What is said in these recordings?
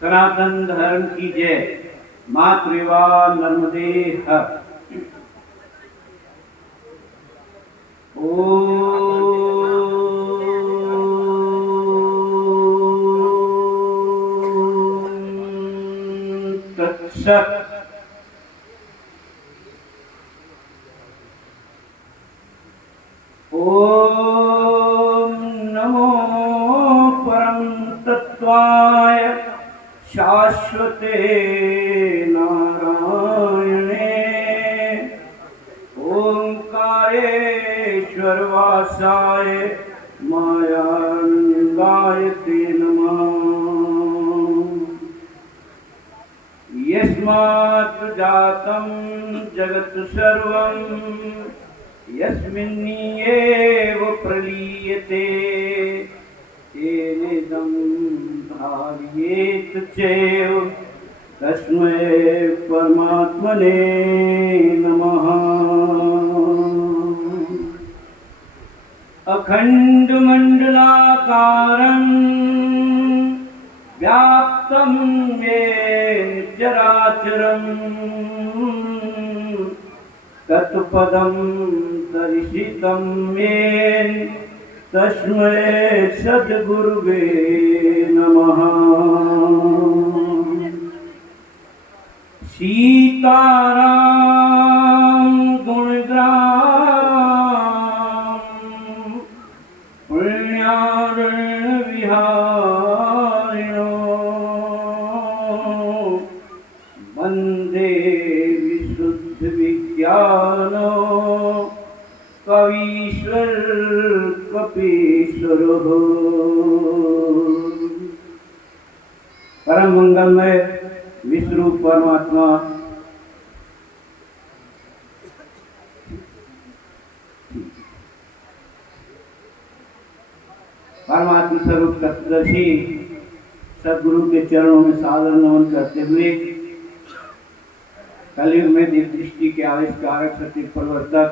सनातन धर्म की जय। मातृवा नर्मदे हर। तत्सत्। ओम नमो परम तत्वाय शाश्वते नारायणे ओंकारेश्वर वासाय मायानंदाय ते नमः। यस्मात् जातं जगत् सर्वं यस्मिन्नेव प्रलीयते तेनेदं धारयेत् चैव तस्मै परमात्मने नमः। अखण्डमण्डलाकारं व्याप्तं येन चराचरं तत्पदं दर्शितं येन तस्मै सद्गुरुवे नमः। सीताराम गुणग्राम पुण्यारण विहारिणो वन्दे विशुद्ध विज्ञानो कवीश्वर कपीश्वरो। परम मंगलमय विश्वरूप परमात्मा परमात्मा स्वरूप तत्वदर्शी सदगुरु के चरणों में सादर नमन करते हुए कलयुग में दिव्य दृष्टि के आविष्कारक सत्य प्रवर्तक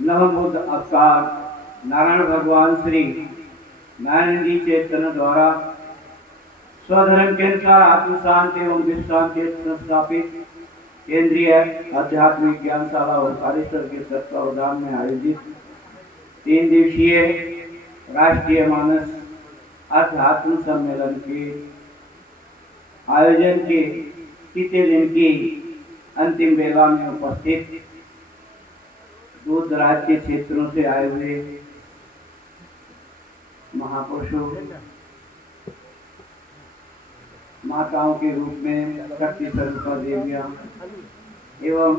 नवबोध अवतार नारायण भगवान श्री नारायण जी चैतन्य द्वारा स्वधर्म के अनुसार आत्म शांति एवं विश्व शांति संस्थापित केंद्रीय आध्यात्मिक ज्ञानशाला और कालेश्वर के तत्वावधान में आयोजित 3 दिवसीय राष्ट्रीय मानस अध्यात्म सम्मेलन के आयोजन के 3 दिन की अंतिम बेला में उपस्थित दूर दराज के क्षेत्रों से आए हुए महापुरुषों, माताओं के रूप में शक्ति स्वरूपा देवियां एवं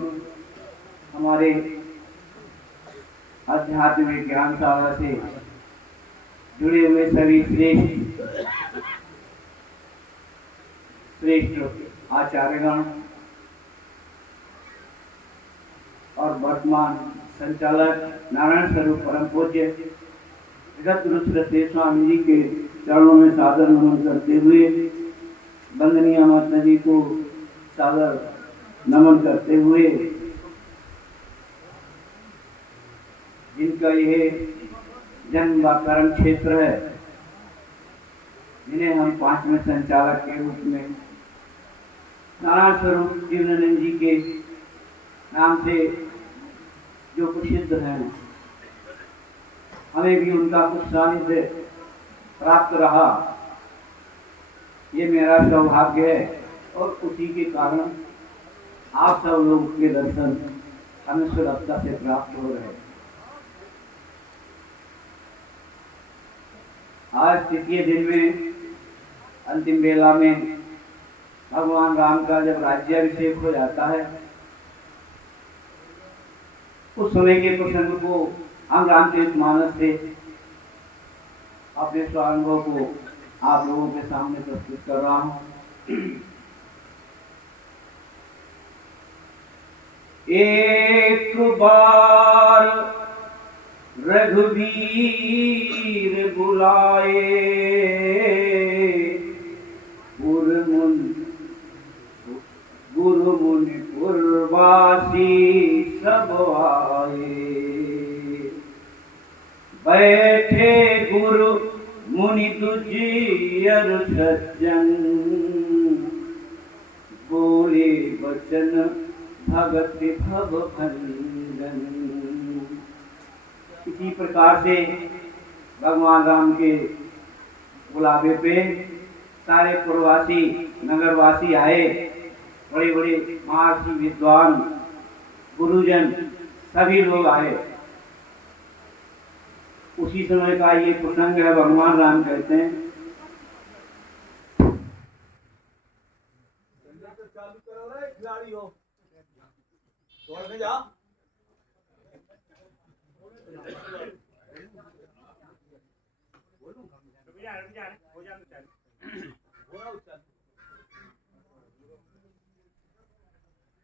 हमारे आध्यात्मिक ज्ञानशाला से जुड़े हुए सभी श्रेष्ठ आचार्यगण और वर्तमान संचालक नारायण स्वरूप परम पूज्य जगत गुरु श्री स्वामी जी के चरणों में सादर नमन करते हुए वंदनीय माता जी को सादर नमन करते हुए जिनका यह जन्म व कर्म क्षेत्र है, जिन्हें हम 5वें संचालक के रूप में नारायण स्वरूप जीवनानंद जी के नाम से जो प्रसिद्ध हैं, हमें भी उनका कुछ सानिध्य प्राप्त रहा, ये मेरा सौभाग्य है और उसी के कारण आप सब लोग के दर्शन हमें सुलभता से प्राप्त हो रहे हैं। आज 3 दिन में अंतिम बेला में भगवान राम का जब राज्याभिषेक हो जाता है, उस समय के प्रसंग को हम रामचरितमानस से अपने स्वानुभव को आप लोगों के सामने प्रस्तुत कर रहा हूँ। एक बार रघुवीर बुलाए गुरु मुनि पुरवासी सब आए। बैठे गुरु मुनि तुझी अरु सज्जन, बोले वचन भगति भव भंजन। इसी प्रकार से भगवान राम के बुलावे पे सारे पुरवासी नगरवासी आए, बड़े बड़े महर्षि विद्वान गुरुजन सभी लोग आए। उसी समय का ये प्रसंग है। भगवान राम कहते हैं, चालू करो रे खिलाड़ी हो, दौड़ में जा।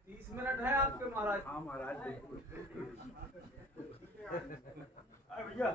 तीस मिनट है आपके महाराज। हाँ महाराज बिल्कुल। भैया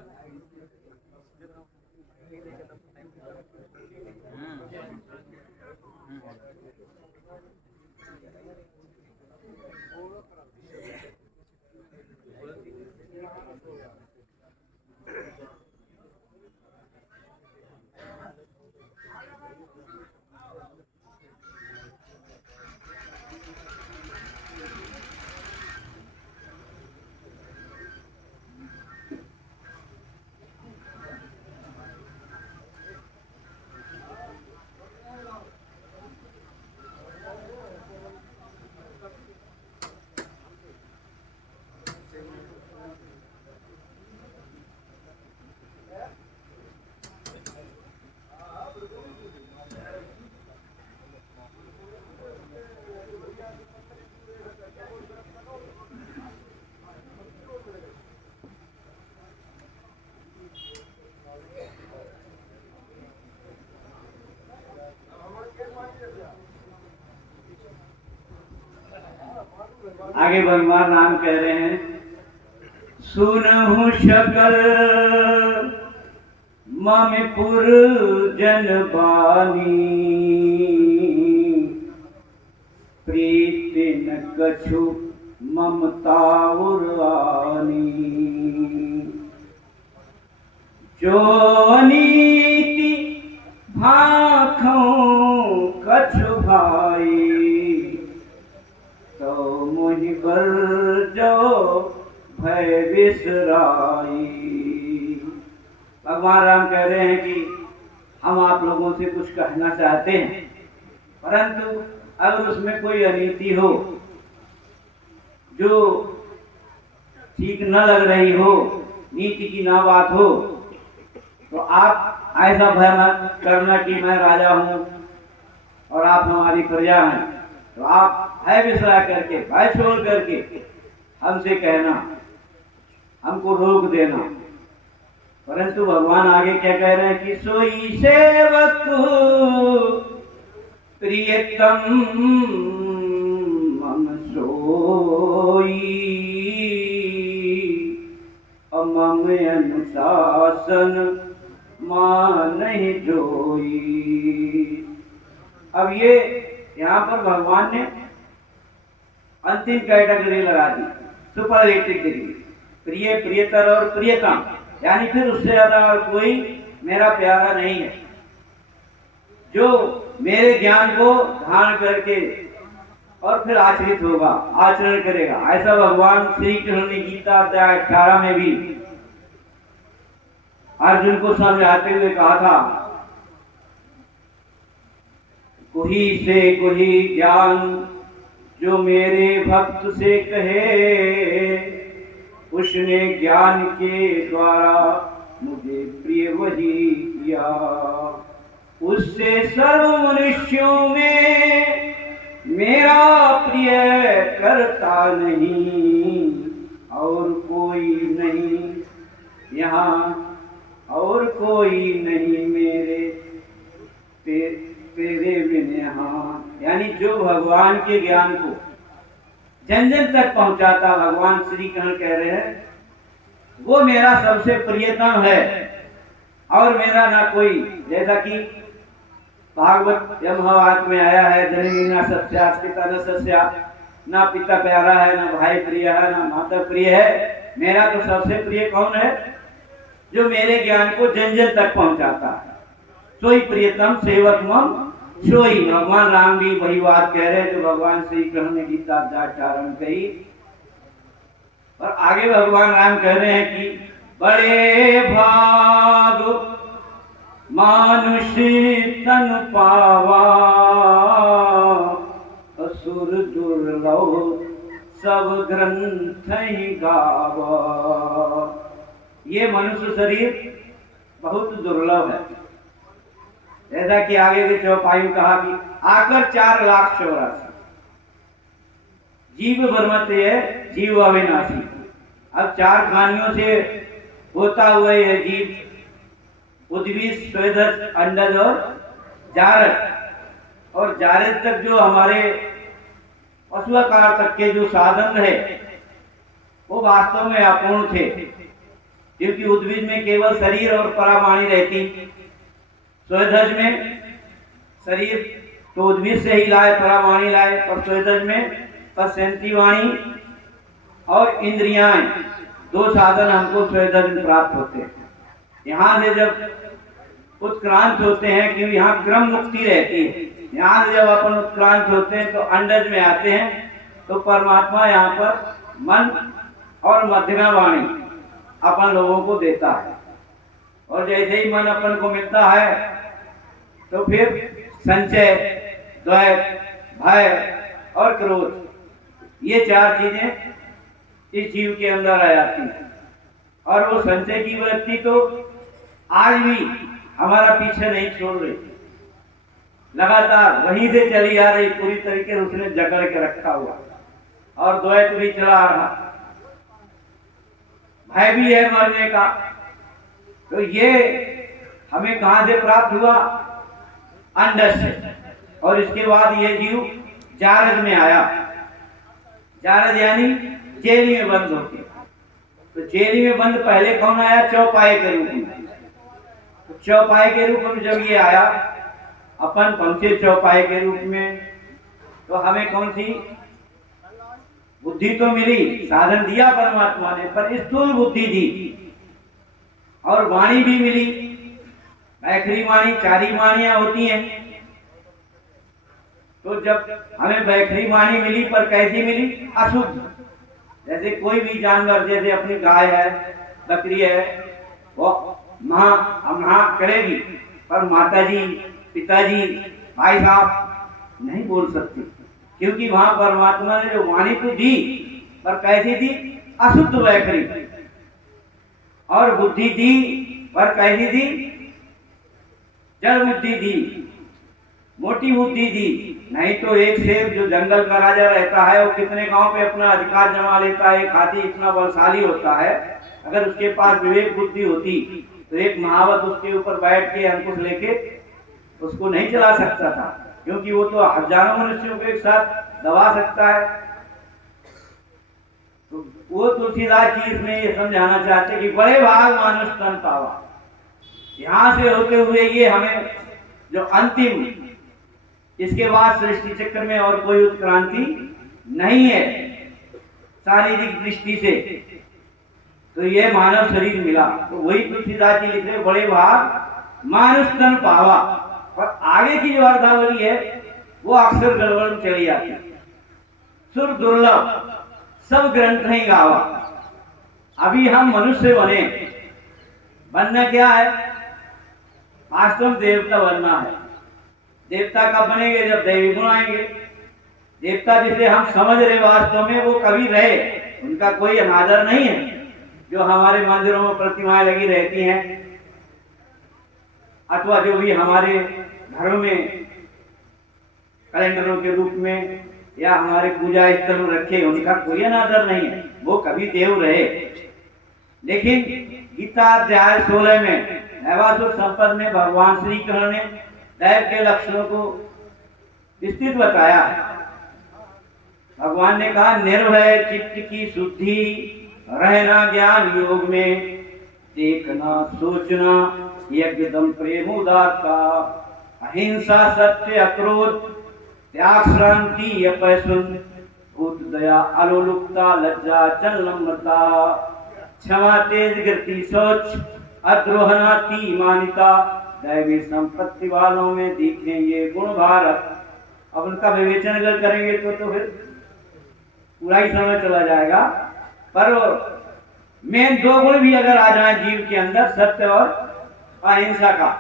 आगे भगवान राम कह रहे हैं, सुनहु शकल ममिपुर जनबानी, प्रीति न कछु ममता उरानी, जो नीति भाखों कछु भाई, तो मुझ पर जो भय बिसराई। भगवान राम कह रहे हैं कि हम आप लोगों से कुछ कहना चाहते हैं, परंतु अगर उसमें कोई अनीति हो, जो ठीक न लग रही हो, नीति की ना बात हो, तो आप ऐसा भय मत करना कि मैं राजा हूं और आप हमारी प्रजा हैं। तो आप भय बिसरा करके, भय छोड़ करके हमसे कहना, हमको रोक देना। परंतु भगवान आगे क्या कह रहे हैं कि सोई सेवक प्रियतम मम सोई, मम अनुशासन मानहि जोई। अब ये यहाँ पर भगवान ने अंतिम कैटेगरी लगा दी, सुपरलेटिव डिग्री, प्रिय, प्रियतर और प्रियतम, यानी फिर उससे ज्यादा और कोई मेरा प्यारा नहीं है, जो मेरे ज्ञान को धारण करके और फिर आचरित होगा, आचरण करेगा। ऐसा भगवान श्री कृष्ण ने गीता अध्याय 18 में भी अर्जुन को समझाते हुए कहा था, कोही से कोही ज्ञान जो मेरे भक्त से कहे, उसने ज्ञान के द्वारा मुझे प्रिय वही किया। उससे सर्व मनुष्यों में मेरा प्रिय करता नहीं, और कोई नहीं यहाँ, और कोई नहीं मेरे तेरे बिन यहाँ। यानी जो भगवान के ज्ञान को जन जन तक पहुंचाता, भगवान श्री कृष्ण कह रहे हैं, वो मेरा सबसे प्रियतम है, और मेरा ना कोई, जैसा कि भागवत महाभारत में आया है, जननी न सत्या पिता न सत्या, ना पिता प्यारा है, ना भाई प्रिय है, ना माता प्रिय है। मेरा तो सबसे प्रिय कौन है? जो मेरे ज्ञान को जन जन तक पहुंचाता है, सोई प्रियतम सेवक मम सोई। भगवान राम भी वही बात कह रहे हैं जो भगवान श्री कृष्ण ने गीता चारण कही। और आगे भगवान राम कह रहे हैं कि बड़े भाग मानुष तन पावा, असुर दुर्लभ सब ग्रंथ ही गावा। ये मनुष्य शरीर बहुत दुर्लभ है। जैसा कि आगे के चौपाई में कहा कि आकर 4,84,000 जीव बर्मते है जीव अविनाशी। अब 4 खानियों से होता हुआ यह जीव उद्भिद, स्वेदज, अंडज और जारज, और जारज तक जो हमारे पशुआकार तक के जो साधन रहे वो वास्तव में अपूर्ण थे, क्योंकि उद्भिद में केवल शरीर और परावाणी रहती। स्वेदज में शरीर तो उद्भिद से ही लाए, परावाणी लाए, और स्वेदज में पश्यंती वाणी और इंद्रियां, 2 साधन हमको स्वेदज में प्राप्त होते हैं। यहाँ से जब उत्क्रांत होते हैं, क्योंकि यहाँ क्रम मुक्ति रहती है, यहाँ से जब अपन उत्क्रांत होते हैं तो अंडज में आते हैं, तो परमात्मा यहाँ पर मन और मध्यमा वाणी अपन लोगों को देता है। और जैसे ही मन अपन को मिलता है तो फिर संचय, द्वैत, भय और क्रोध, ये 4 चीजें इस जीव के अंदर आ जाती हैं। और वो संचय की वृत्ति तो आज भी हमारा पीछे नहीं छोड़ रही, लगातार वहीं से चली आ रही, पूरी तरीके से उसने जकड़ के रखा हुआ। और द्वैत भी चला रहा, भय भी है मरने का। तो ये हमें कहां से प्राप्त हुआ? अंडज से। और इसके बाद ये जीव जारज में आया। जारज यानी जेल में बंद होके। तो जेल में बंद पहले कौन आया? चौपाई के रूप में। तो चौपाई के रूप में जब ये आया, अपन पहुंचे चौपाई के रूप में, तो हमें कौन सी बुद्धि तो मिली, साधन दिया परमात्मा ने, पर स्थूल बुद्धि दी। और वाणी भी मिली, बैखरी वाणी, 4 ही वाणियां होती हैं। तो जब हमें बैखरी वाणी मिली, पर कैसी मिली? अशुद्ध। जैसे कोई भी जानवर, जैसे अपनी गाय है, बकरी है, वो माँ करेगी, पर माताजी, पिताजी, भाई साहब नहीं बोल सकते, क्योंकि वहां परमात्मा ने जो वाणी को दी, पर कैसी दी? अशुद्ध बैखरी। और बुद्धि दी, पर कैसी दी? जड़ बुद्धि दी, मोटी बुद्धि दी। नहीं तो एक शेर जो जंगल का राजा रहता है, वो कितने गांव पे अपना अधिकार जमा लेता है। एक हाथी इतना बलशाली होता है, अगर उसके पास विवेक बुद्धि होती तो एक महावत उसके ऊपर बैठ के अंकुश लेके उसको नहीं चला सकता था, क्योंकि वो तो हजारों मनुष्यों को एक साथ दबा सकता है। तो वो तुलसीदास जी इसमें ये समझाना चाहते कि बड़े भाग मानुष तन पावा। यहां से होते हुए ये हमें जो अंतिम, इसके बाद सृष्टि चक्र में और कोई उत्क्रांति नहीं है शारीरिक दृष्टि से, तो ये मानव शरीर मिला। तो वही तुलसीदास जी लिख रहे, बड़े भाग मानुष तन पावा। और आगे की जो अर्धावली है वो अक्सर गड़बड़ में चली जाती है। सुर दुर्लभ सब ग्रंथ ही गावा। अभी हम मनुष्य बने, बनना क्या है? वास्तव देवता बनना है। देवता कब बनेंगे? जब देवी गुण आएंगे। देवता जिसे हम समझ रहे वास्तव में वो कभी रहे, उनका कोई अनादर नहीं है। जो हमारे मंदिरों में प्रतिमाएं लगी रहती हैं, अथवा जो भी हमारे घरों में कैलेंडरों के रूप में या हमारे पूजा स्थल में रखे, उनका कोई अनादर नहीं है, वो कभी देव रहे। लेकिन गीता अध्याय 16 में दैवासुर संपद में भगवान श्री कृष्ण ने दैव के लक्षणों को विस्तृत बताया है। भगवान ने कहा, निर्भय चित्त की शुद्धि, रहना ज्ञान योग में, देखना सोचना यज्ञदम प्रेम उदारता, अहिंसा सत्य अक्रोध, त्याग शांति अपैशुन, भूत दया अलोलुपता, लज्जा चलनम्रता, क्षमा तेज गति शौच, अद्रोहनाति मानिता, दैवी संपत्ति वालों में दिखे ये गुण भारत। अब उनका विवेचन अगर करेंगे तो फिर पूरा ही समय चला जाएगा। पर मेन दो गुण भी अगर आ जाए जीव के अंदर, सत्य और अहिंसा का,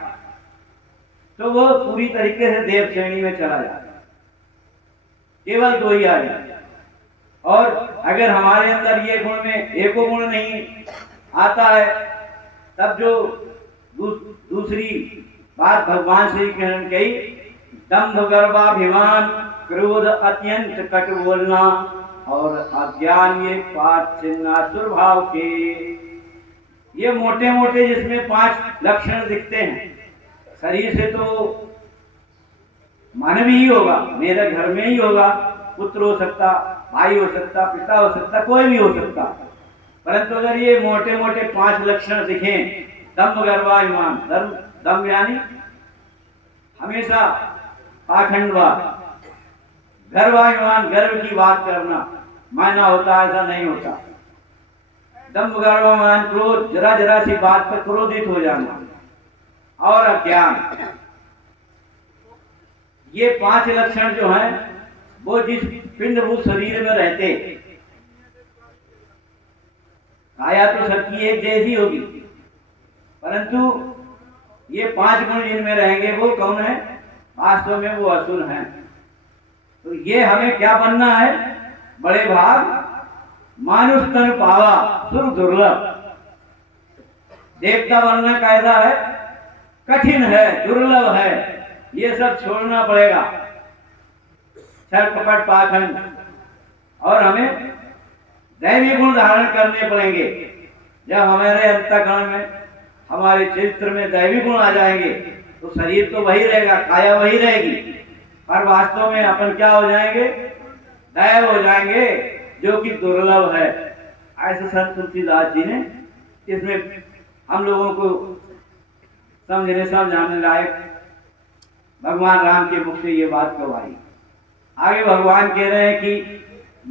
तो वो पूरी तरीके से देव श्रेणी में चला जाएगा। केवल दो ही आ जाए। और अगर हमारे अंदर ये गुण में एको गुण नहीं आता है, तब जो दूसरी बात भगवान श्री कृष्ण कही, दंभ गर्वाभिमान क्रोध अत्यंत कट बोलना और अज्ञान ये पांच चिन्हासुर भाव के, ये मोटे मोटे जिसमें 5 लक्षण दिखते हैं। शरीर से तो मानव ही होगा, मेरे घर में ही होगा, पुत्र हो सकता, भाई हो सकता, पिता हो सकता, कोई भी हो सकता। परंतु अगर ये मोटे मोटे 5 लक्षण दिखें, दंभ गर्वाभिमान, दंभ यानी हमेशा पाखंडवाद, गर्वाभिमान गर्व की बात करना, मानना होता ऐसा नहीं होता। दंभ गर्वाभिमान क्रोध, जरा जरा सी बात पर क्रोधित हो जाना, और अज्ञान, ये 5 लक्षण जो हैं वो जिस पिंडभूत शरीर में रहते, काया तो सबकी एक जैसी होगी, परंतु ये 5 गुण जिनमें रहेंगे वो कौन है? वास्तव में वो असुर हैं। तो ये हमें क्या बनना है? बड़े भाग मानुष तन पावा सुर दुर्लभ। देवता बनना कैसा है? कठिन है, दुर्लभ है, ये सब छोड़ना पड़ेगा, छल कपट पाखंड, और हमें दैवी गुण धारण करने पड़ेंगे। जब हमारे अंतःकरण में, हमारे चरित्र में दैवी गुण आ जाएंगे तो शरीर तो वही रहेगा, काया वही रहेगी, पर वास्तव में अपन क्या हो जाएंगे? दैव हो जाएंगे, जो कि दुर्लभ है। ऐसे संत तुलसीदास जी ने इसमें हम लोगों को समझाने लायक भगवान राम के मुख से ये बात कहवाई। आगे भगवान कह रहे हैं कि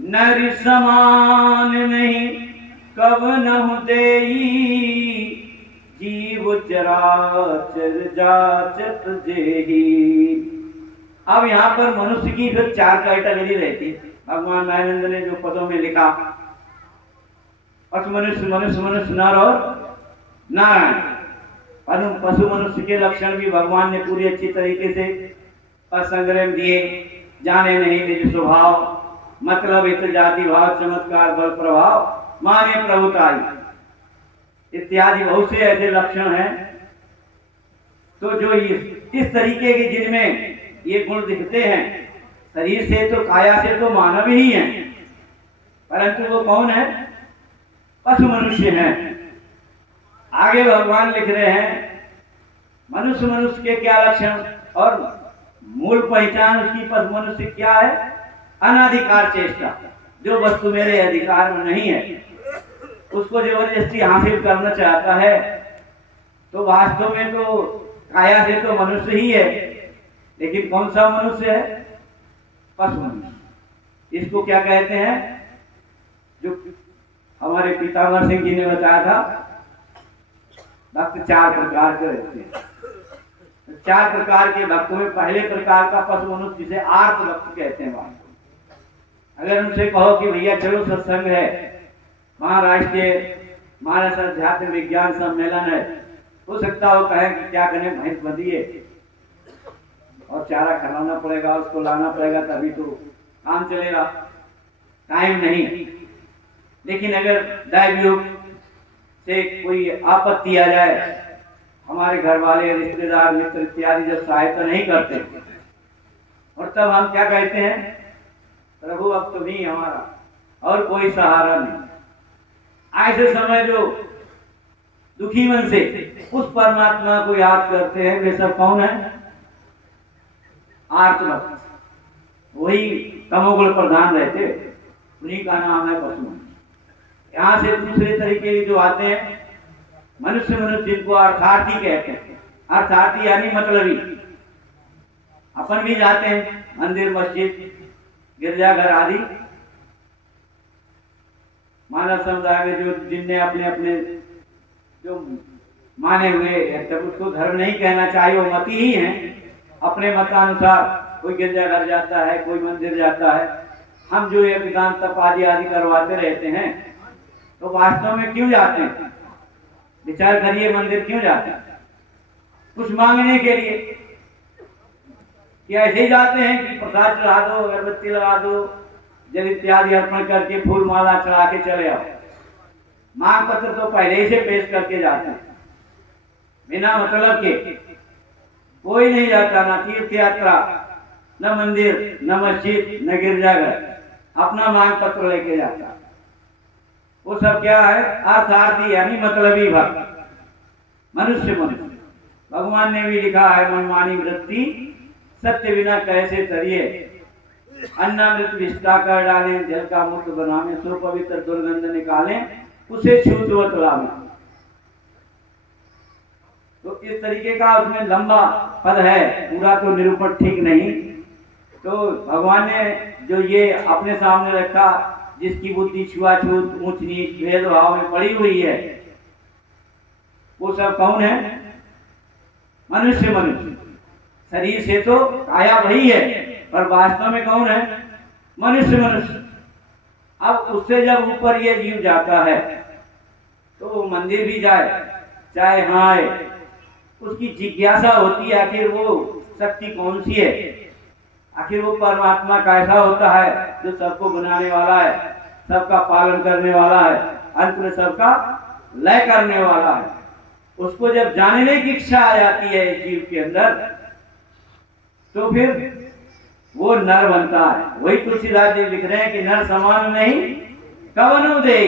नर समान नहीं कब न देई, जीव चराचर जाचत जेही। अब यहाँ पर मनुष्य की फिर 4 कैटेगरी रहती है। भगवान दयानंद ने जो पदों में लिखा, पशु मनुष्य, मनुष्य मनुष्य, नर और नारायण। पशु मनुष्य के लक्षण भी भगवान ने पूरी अच्छी तरीके से संग्रह दिए। जाने नहीं निज स्वभाव, मतलब इत जाति भाव, चमत्कार बल प्रभाव, माने प्रभुताई, इत्यादि बहुत से ऐसे लक्षण हैं। तो जो इस तरीके के जिनमें ये गुण दिखते हैं, शरीर से तो, काया से तो मानव ही हैं, परंतु वो कौन है? पशु मनुष्य हैं। आगे भगवान लिख रहे हैं मनुष्य मनुष्य के क्या लक्षण और मूल पहचान उसकी पशु मनुष्य क्या है? अनाधिकार चेष्टा, जो वस्तु मेरे अधिकार में नहीं है उसको जबरदस्ती हासिल करना चाहता है। तो वास्तव में तो काया से तो मनुष्य ही है, लेकिन कौन सा मनुष्य है? पशु मनुष्य। इसको क्या कहते हैं? जो हमारे पितामह सिंह जी ने बताया था, भक्त 4 प्रकार के रहते हैं। 4 प्रकार के भक्तों में पहले प्रकार का पशु मनुष्य, जिसे आर्त भक्त कहते हैं। वहां अगर उनसे कहो कि भैया चलो सत्संग है, महाराष्ट्रीय मानस अध्यात्म विज्ञान सम्मेलन है, हो सकता हो कहें कि क्या करें, भैंस बंधी है और चारा खिलाना पड़ेगा, उसको लाना पड़ेगा, तभी तो काम चलेगा, टाइम नहीं। लेकिन अगर दैवयोग से कोई आपत्ति आ जाए, हमारे घर वाले, रिश्तेदार, मित्र इत्यादि जब सहायता नहीं करते, और तब हम क्या कहते हैं? प्रभु अब तुम ही हमारा और कोई सहारा नहीं। ऐसे समय जो दुखी मन से उस परमात्मा को याद करते हैं, वे सब कौन है? आर्त भक्त। वही तमोगुण प्रधान रहते, उन्हीं का नाम है पशु मनुष्य। यहाँ से दूसरे तरीके के जो आते हैं मनुष्य मनुष्य, जिनको अर्थार्थी कहते हैं। अर्थार्थी यानी मतलबी। अपन भी जाते हैं मंदिर, मस्जिद, गिरजाघर आदि, मानव समुदाय में जो जिनने अपने अपने जो माने हुए, तब उसको धर्म नहीं कहना चाहिए, वो मती ही है। अपने मतानुसार कोई गिरजाघर जाता है, कोई मंदिर जाता है। हम जो ये विधान तप आदि करवाते रहते हैं, तो वास्तव में क्यों जाते हैं? विचार करिए, मंदिर क्यों जाते हैं? कुछ मांगने के लिए, या ऐसे ही जाते हैं कि प्रसाद चढ़ा दो, अगरबत्ती लगा दो, जल इत्यादि अर्पण करके फूल माला चढ़ा के चले आओ। मांग पत्र तो पहले ही से पेश करके जाते हैं, बिना मतलब के कोई नहीं जाता, ना तीर्थ यात्रा, न मंदिर, न मस्जिद, न गिरजाघर, अपना मांग पत्र लेके जाता। वो सब क्या है? अर्थार्थी यानी मतलबी भक्त, मनुष्य। भगवान ने भी लिखा है, मनमानी वृत्ति सत्य बिना कैसे तरिए, अन्नामृत विष्टा कर डालें, जल का मूर्त बनावे, सो पवित्र दुर्गंध निकालें, उसे छूतवत लावे। तो इस तरीके का उसमें लंबा पद है, पूरा तो निरूपण ठीक नहीं। तो भगवान ने जो ये अपने सामने रखा, जिसकी बुद्धि छुआछूत, ऊंच नीच, भेदभाव में पड़ी हुई है, वो सब कौन है? मनुष्य। शरीर से तो काया वही है, पर वास्तव में कौन है? मनुष्य। अब उससे जब ऊपर ये जीव जाता है, तो वो मंदिर भी जाए चाहे हाँ है, उसकी जिज्ञासा होती है, आखिर वो शक्ति कौन सी है, आखिर वो परमात्मा कैसा होता है जो सबको बनाने वाला है, सबका पालन करने वाला है, अंत में सबका लय करने वाला है। उसको जब जानने की इच्छा आ जाती है जीव के अंदर, तो फिर वो नर बनता है। वही तुलसीदास जी लिख रहे हैं कि नर समान नहीं कवनो दे,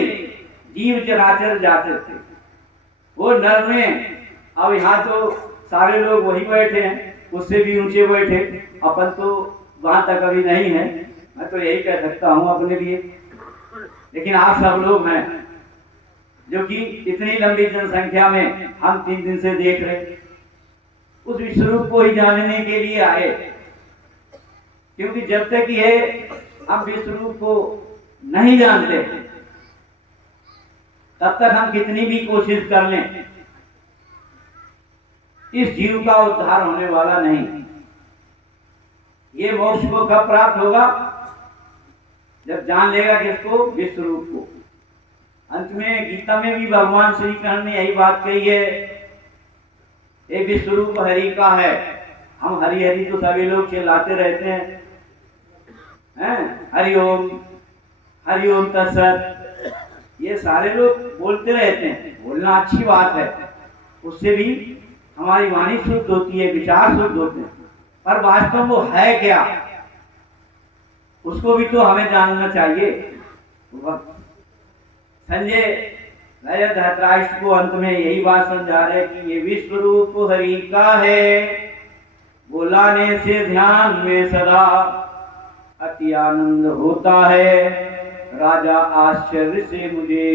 जीव चराचर जाते थे। वो नर में, अब यहाँ तो सारे लोग वही बैठे हैं, उससे भी ऊंचे बैठे, अपन तो वहां तक अभी नहीं है। मैं तो यही कह सकता हूँ अपने लिए, लेकिन आप सब लोग हैं जो कि इतनी लंबी जनसंख्या में हम 3 दिन से देख रहे, उस विश्वरूप को ही जानने के लिए आए। क्योंकि जब तक ये हम विश्वरूप को नहीं जानते, तब तक हम कितनी भी कोशिश कर लें, इस जीव का उद्धार होने वाला नहीं। ये मोक्ष को कब प्राप्त होगा? जब जान लेगा किसको? विश्वरूप को। अंत में गीता में भी भगवान श्री कृष्ण ने यही बात कही है, ये विश्वरूप हरि का है। हम हरि हरि तो सभी लोग चिल्लाते रहते हैं, हरि ओम तत्सत, ये सारे लोग बोलते रहते हैं। बोलना अच्छी बात है, उससे भी हमारी वाणी शुद्ध होती है, विचार शुद्ध होते हैं, पर वास्तव वो है क्या, उसको भी तो हमें जानना चाहिए। संजय धृतराष्ट्र को अंत में यही बात समझा रहे कि ये विश्व रूप हरि का है, बुलाने से ध्यान में सदा अति आनंद होता है, राजा आश्चर्य से मुझे।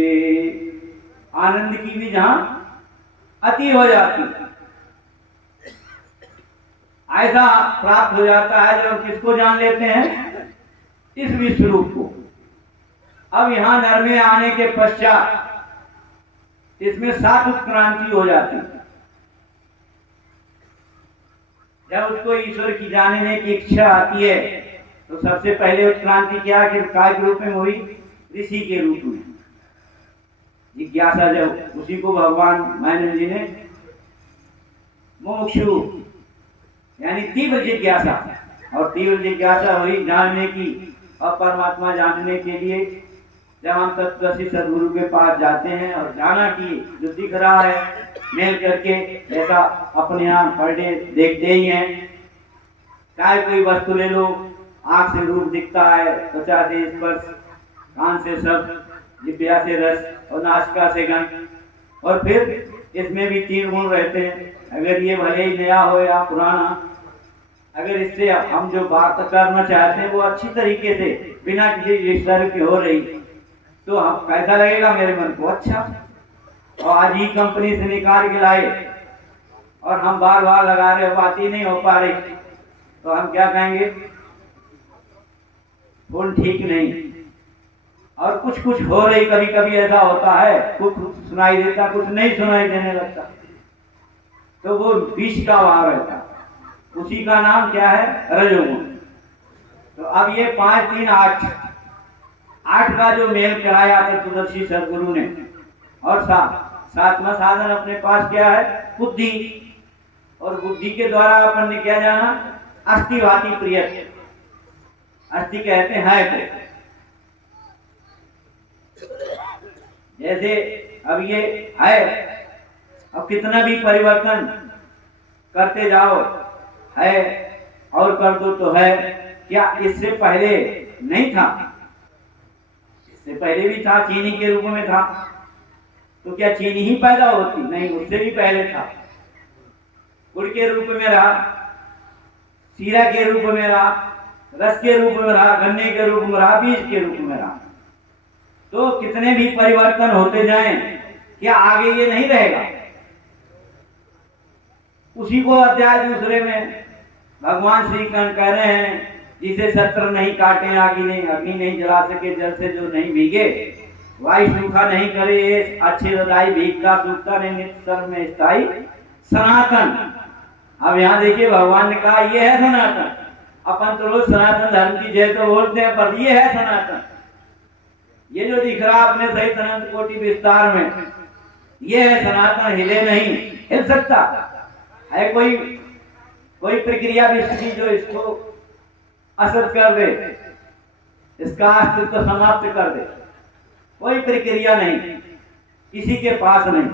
आनंद की भी जहां अति हो जाती, ऐसा प्राप्त हो जाता है जब किसको जान लेते हैं? इस विश्वरूप को। अब यहां नर में आने के पश्चात इसमें 7 उत्क्रांति हो जाती। जब उसको ईश्वर की जानने की इच्छा आती है, तो सबसे पहले उत्क्रांति क्या कि काय के रूप में हुई? ऋषि के रूप में जिज्ञासा। जब उसी को भगवान मायानंद जी ने मोक्षु यानी तीव्र जिज्ञासा, और तीव्र जिज्ञासा हुई जानने की, और परमात्मा जानने के लिए जब हम तत्वदर्शी सदगुरु के पास जाते हैं और जाना कि जो दिख रहा है मेल करके, ऐसा अपने यहाँ पर डे देखते ही हैं। चाहे कोई वस्तु ले लो, आंख से रूप दिखता है, त्वचा से स्पर्श, कान से शब्द, जिह्वा से रस और नासिका से गंध, और फिर इसमें भी 3 गुण रहते हैं। अगर ये भले ही नया हो या पुराना, अगर इससे हम जो बात करना चाहते हैं वो अच्छी तरीके से बिना किसी डिस्टर्ब के हो रही, तो हम कैसा लगेगा मेरे मन को? अच्छा। और आज ही कंपनी से निकाल के लाए और हम बार बार लगा रहे, बात ही नहीं हो पा रही, तो हम क्या कहेंगे? फोन ठीक नहीं। और कुछ हो रही, कभी कभी ऐसा होता है, कुछ सुनाई देता, कुछ नहीं सुनाई देने लगता। तो वो बीच का भाव रहता है, उसी का नाम क्या है? रजोगुण। तो अब ये 5 3 8 8 का जो मेल कराया तत्वदर्शी सदगुरु ने, और सातवां साधन अपने पास क्या है? बुद्धि। और बुद्धि के द्वारा अपन ने क्या जाना? अस्थिवादी प्रिय। अस्थि कहते हैं को। जैसे अब ये है, अब कितना भी परिवर्तन करते जाओ, है और कर दो तो है, क्या इससे पहले नहीं था? इससे पहले भी था, चीनी के रूप में था। तो क्या चीनी ही पैदा होती? नहीं, उससे भी पहले था। गुड़ के रूप में रहा, सीरा के रूप में रहा, रस के रूप में रहा, गन्ने के रूप में रहा, बीज के रूप में रहा। तो कितने भी परिवर्तन होते जाएं, क्या आगे ये नहीं रहेगा? उसी को अध्याय दूसरे में भगवान श्री कृष्ण कह रहे हैं, जिसे शस्त्र नहीं काटे अग्नि नहीं जला सके, जल से जो नहीं भीगे, वायु सूखा नहीं करे, अच्छे रदाई भीगता सूखता नहीं, नित्य सर्व में स्थायी सनातन। अब यहाँ देखिए भगवान ने कहा ये है सनातन। अपन तो रोज सनातन धर्म की जय तो बोलते हैं, पर ये है सनातन। ये जो दिख रहा अपने सहित अनंत कोटि विस्तार में, ये है सनातन। हिले नहीं, हिल सकता है कोई प्रक्रिया विधि जो इसको असर कर दे, इसका अस्तित्व समाप्त कर दे? कोई प्रक्रिया नहीं, किसी के पास नहीं।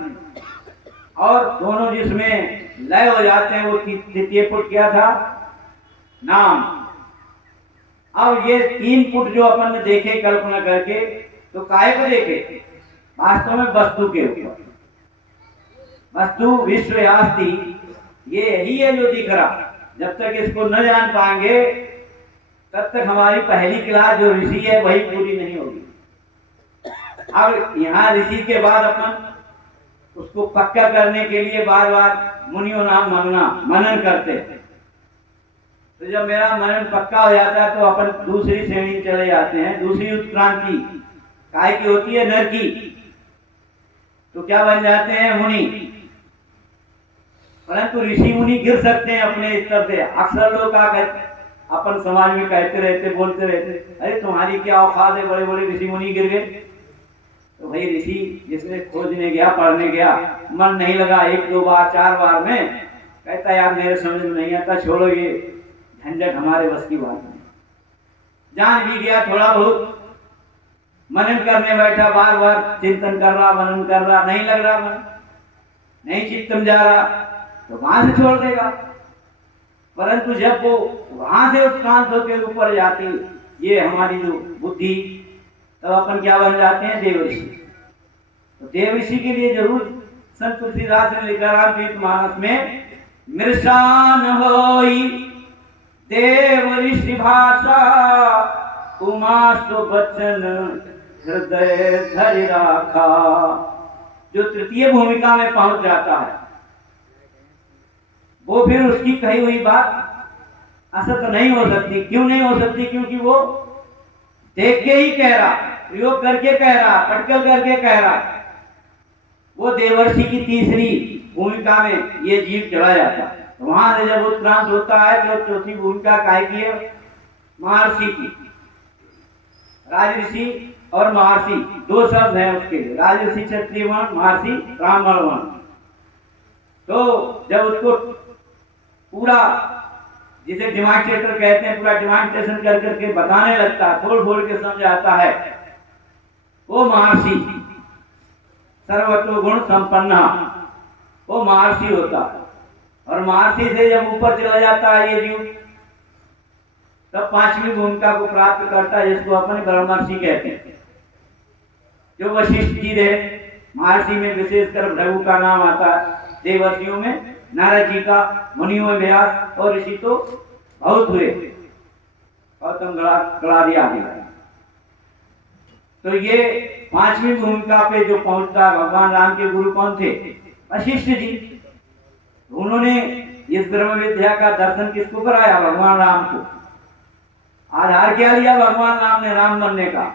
और दोनों जिसमें लय हो जाते हैं, वो तृतीय पुट क्या था? नाम। अब ये 3 पुट जो अपन ने देखे कल्पना करके, तो काहे को देखे? वास्तव में वस्तु के ऊपर। वस्तु विश्व यास्ति, ये यही है जो दिख रहा। जब तक इसको न जान पाएंगे, तब तक हमारी पहली क्लास जो ऋषि है वही पूरी नहीं होगी। अब यहाँ ऋषि के बाद अपन उसको पक्का करने के लिए बार बार मुनियों नाम मनन करते हैं। तो जब मेरा मनन पक्का हो जाता है, तो अपन दूसरी श्रेणी में चले जाते हैं। दूसरी उत्क्रांति काय की होती है? नर की। तो क्या बन जाते हैं? मुनि। परंतु ऋषि मुनि गिर सकते हैं अपने स्तर से। अक्सर लोग क्या कहते, अपन समाज में कहते रहते, बोलते रहते, अरे तुम्हारी क्या औकात है, बड़े बड़े ऋषि मुनि गिर गए। तो भाई ऋषि जिसने खोजने गया, पढ़ने गया, मन नहीं लगा 1 2 बार 4 बार में, कहता यार मेरे समझ में नहीं आता, छोड़ो ये झंझट, हमारे बस की बात नहीं। जान भी गया, थोड़ा बहुत मनन करने बैठा, बार बार चिंतन कर रहा, मनन कर रहा, नहीं लग रहा मन, नहीं चित्त में जा रहा, तो वहां से छोड़ देगा। परंतु जब वो वहां से उत्क्रांत होकर ऊपर जाती, ये हमारी जो बुद्धि, तब अपन क्या बन जाते हैं? देवऋषि। तो देवऋषि के लिए जरूर संत तुलसीदास ने लिखा रामचरितमानस में, मृषान होई देव ऋषि भाषा, उमा सुबचन हृदय धरि राखा। जो तृतीय भूमिका में पहुंच जाता है, वो फिर उसकी कही हुई बात असत नहीं हो सकती। क्यों नहीं हो सकती? क्योंकि वो देख के ही कह रहा, प्रयोग करके कह रहा, पटकल करके कह रहा। वो देवर्षि की तीसरी भूमिका में ये जीव चला जाता है। तो वहां से जब उत्क्रांत होता है, तो चौथी भूमिका काय की है? महर्षि की। राजऋषि और महर्षि 2 शब्द हैं उसके लिए। राजऋषि क्षत्रिय वर्ण, महर्षि ब्राह्मण वर्ण। तो जब उसको पूरा, जिसे डिमांस्ट्रेटर कहते हैं, पूरा डिमांस्ट्रेशन कर करके बताने लगता है, खोल खोल के समझाता है, वो महर्षि। सर्वतो गुण संपन्न, वो महर्षि होता है। और महर्षि से जब ऊपर चला जाता है ये जीव, तब 5वीं भूमिका को प्राप्त करता है, जिसको अपन ब्रह्मर्षि कहते हैं। जो वशिष्ठ जी रहे, महर्षि में विशेषकर भृगु का नाम आता है, देवर्षियों में नारद जी का, मुनियों में व्यास, और ऋषि तो बहुत हुए, गौतम कलादि आदि। तो ये 5वीं भूमिका पे जो पहुंचता, भगवान राम के गुरु कौन थे? वशिष्ठ जी। उन्होंने इस ब्रह्म विद्या का दर्शन किसको कराया? भगवान राम को। आधार क्या लिया भगवान राम ने राम बनने का?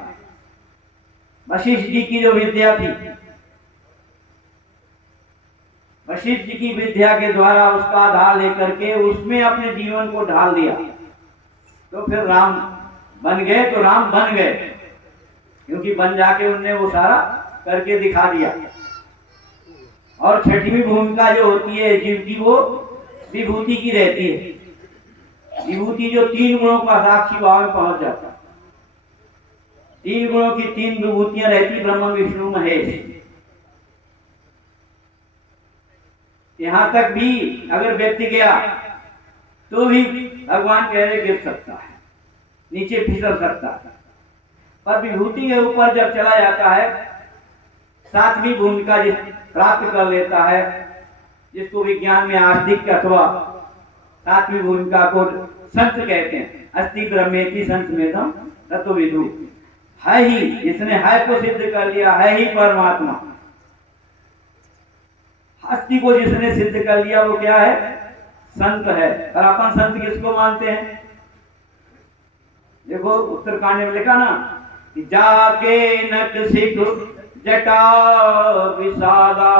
वशिष्ठ जी की जो विद्या थी, वशिष्ठ जी की विद्या के द्वारा उसका आधार लेकर के उसमें अपने जीवन को ढाल दिया, तो फिर राम बन गए। तो राम बन गए क्योंकि बन जाके उनने वो सारा करके दिखा दिया। और छठवीं भूमिका जो होती है जीव की, वो विभूति की रहती है। विभूति जो 3 गुणों का साक्षी भाव में पहुंच जाता है। 3 गुणों की 3 विभूतियां रहती, ब्रह्म विष्णु महेश। यहां तक भी अगर व्यक्ति गया तो भी भगवान कह रहे गिर सकता है, नीचे फिसल सकता है। पर विभूति के ऊपर जब चला जाता है, 7वीं भूमिका जिस प्राप्त कर लेता है, जिसको विज्ञान में आस्तिक अथवा 7वीं भूमिका को संत कहते हैं। अस्ति ब्रह्मेति संत मेदम तत्वविदु। है ही, जिसने है को सिद्ध कर लिया, है ही परमात्मा। अस्थि को जिसने सिद्ध कर लिया वो क्या है? संत है। और अपन संत किसको मानते हैं? देखो उत्तरकांड में लिखा ना कि जाके नक सिख जटा विशाला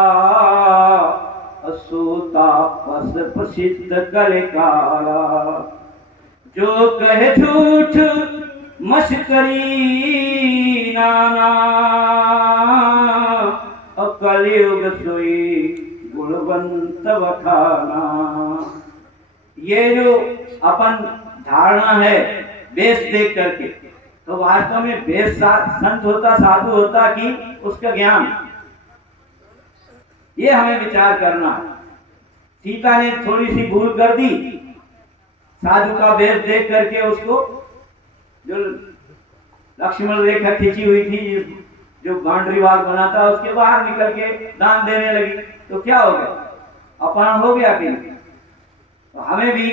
असोता पस प्रसिद्ध कलिकाला। जो कहे झूठ मस्करी नाना कलयुग सोई गुणवंत बखाना। ये जो अपन धारणा है वेश देख करके, तो वास्तव में वेश संत होता, साधु होता कि उसका ज्ञान, ये हमें विचार करना है। सीता ने थोड़ी सी भूल कर दी, साधु का वेश देख करके उसको, जो लक्ष्मण रेखा खींची हुई थी, जो बाउंड्री वाल बना था, उसके बाहर निकल के दान देने लगी, तो क्या हो गया? अपमान हो गया कि नहीं? तो हमें भी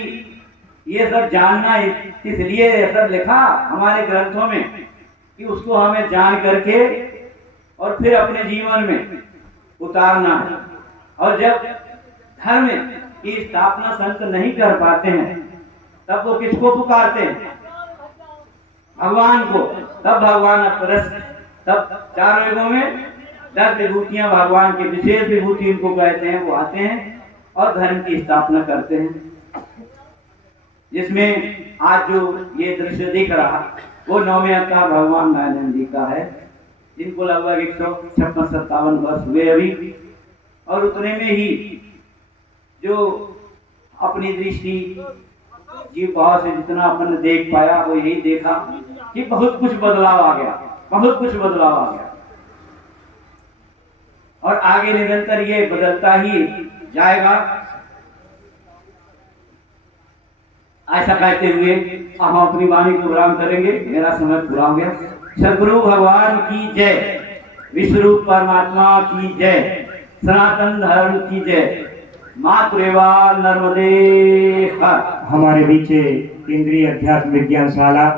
ये सब जानना है, इसलिए ये सब लिखा हमारे ग्रंथों में कि उसको हमें जान करके और फिर अपने जीवन में उतारना है। और जब धर्म की स्थापना संत नहीं कर पाते हैं, तब वो किसको पुकारते हैं? भगवान को। तब भगवान अपरस, तब 4 युगों में 10 विभूतियां भगवान की, विशेष विभूति इनको कहते हैं, वो आते हैं और धर्म की स्थापना करते हैं। जिसमें आज जो ये दृश्य दिख रहा, वो 9वें अवतार भगवान नारायण जी का है, जिनको लगभग 156-57 वर्ष हुए अभी। और उतने में ही जो अपनी दृष्टि जीव भाव से जितना अपन देख पाया, वो यही देखा कि बहुत कुछ बदलाव आ गया, बहुत कुछ बदलाव आ गया। और आगे निरंतर ये बदलता ही जाएगा। ऐसा कहते हुए हम अपनी वाणी को विराम करेंगे। मेरा समय पूरा हो गया। सदगुरु भगवान की जय, विश्वरूप परमात्मा की जय, सनातन धर्म की जय। मातृवा नर्मदे हर। हमारे बीच केंद्रीय अध्यात्म विज्ञान शाला